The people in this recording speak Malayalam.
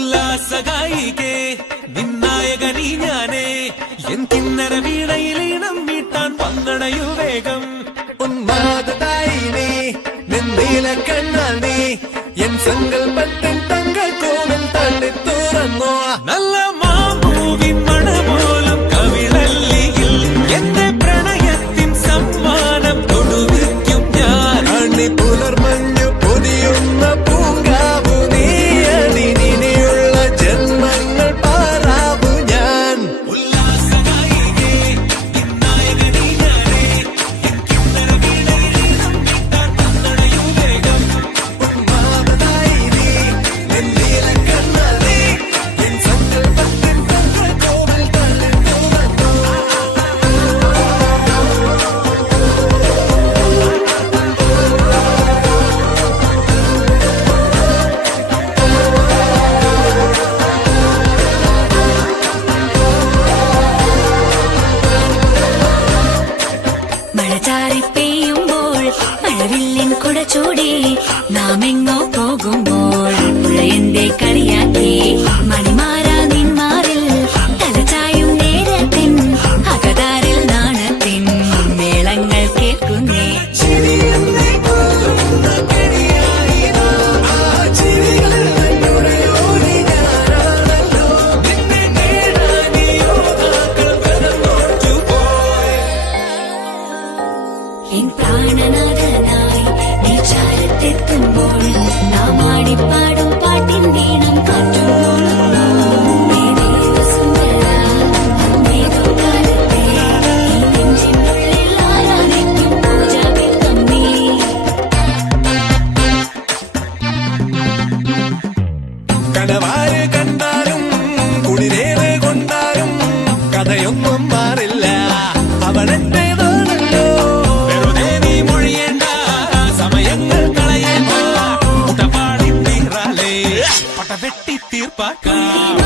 ഉല്ലാസഗായികേ നിന്നായകനീ ഞാനേ എൻ കിന്നര വീണയിലീണം മീട്ടാൻ വന്നണയു വേഗം ഉന്മാദായിനി നിന്നീല കണ്ണാൽ നീ എൻ സങ്കൽപ്പത്തിൻ തങ്കൾ കോവിൽ തള്ളി തുറന്നോ നല്ല മാമൂവിൻ മണപോലും കവിളല്ലിയിൽ എന്റെ പ്രണയത്തിൻ സമ്മാനം തൊടുവിക്കും ഞാൻ അണി പുലർമഞ്ഞു പൊതിയുന്ന പൂങ്കാവു നീ അതിനിയുള്ള ജന്മങ്ങൾ പാറാവു ഞാൻ ഉല്ലാസഗായികേ നിന്നായകനീ ഞാനേ എൻ കിന്നര വീണയിലീണം മീട്ടാൻ വന്നണയു വേഗം ഉന്മാദായിനി നിന്നീല കണ്ണാൽ നീ എൻ സങ്കൽപ്പത്തിൻ തങ്കൾ കോവിൽ തള്ളി തുറന്നോ മഴ ചാറി പെയ്യുമ്പോൾ മഴവില്ലിൻ കുട ചൂടി നാം എങ്ങോ പോകുമ്പോൾ പുഴയന്റെ കളിയാക്കി മണിമാരാ നിന്മാറിൽ തലചായും നേരത്തിൻ അകതാരിൽ നാണത്തിൻ മേളങ്ങൾ കേൾക്കുന്നേ ചിരിയെന്നെ കൊല്ലുന്ന കണിയായി നാം ആ ചിരികൾ നുഴയോടി ഞാനാണല്ലോ നിന്നെ നേടാനീ യോദ്ധാക്കൾ കടന്നോട്ടു പോയി എൻ പ്രാണനാഥനായി നീ ചാരത്തെത്തുമ്പോൾ നാം ആടിപ്പാടും പാട്ടിൻ വീണം കാറ്റുമ്പോൾ കനവാര് കണ്ടാലും കുളിരേറ് കൊണ്ടാലും കഥയൊന്നും മാറില്ല അവനെന്റേതാണല്ലോ വെറുതെ നീ മൊഴിയേണ്ട സമയങ്ങൾ കളയേണ്ട മുട്ടപാടി തീറാലേ പടവെട്ടി തീർപ്പാക്കാം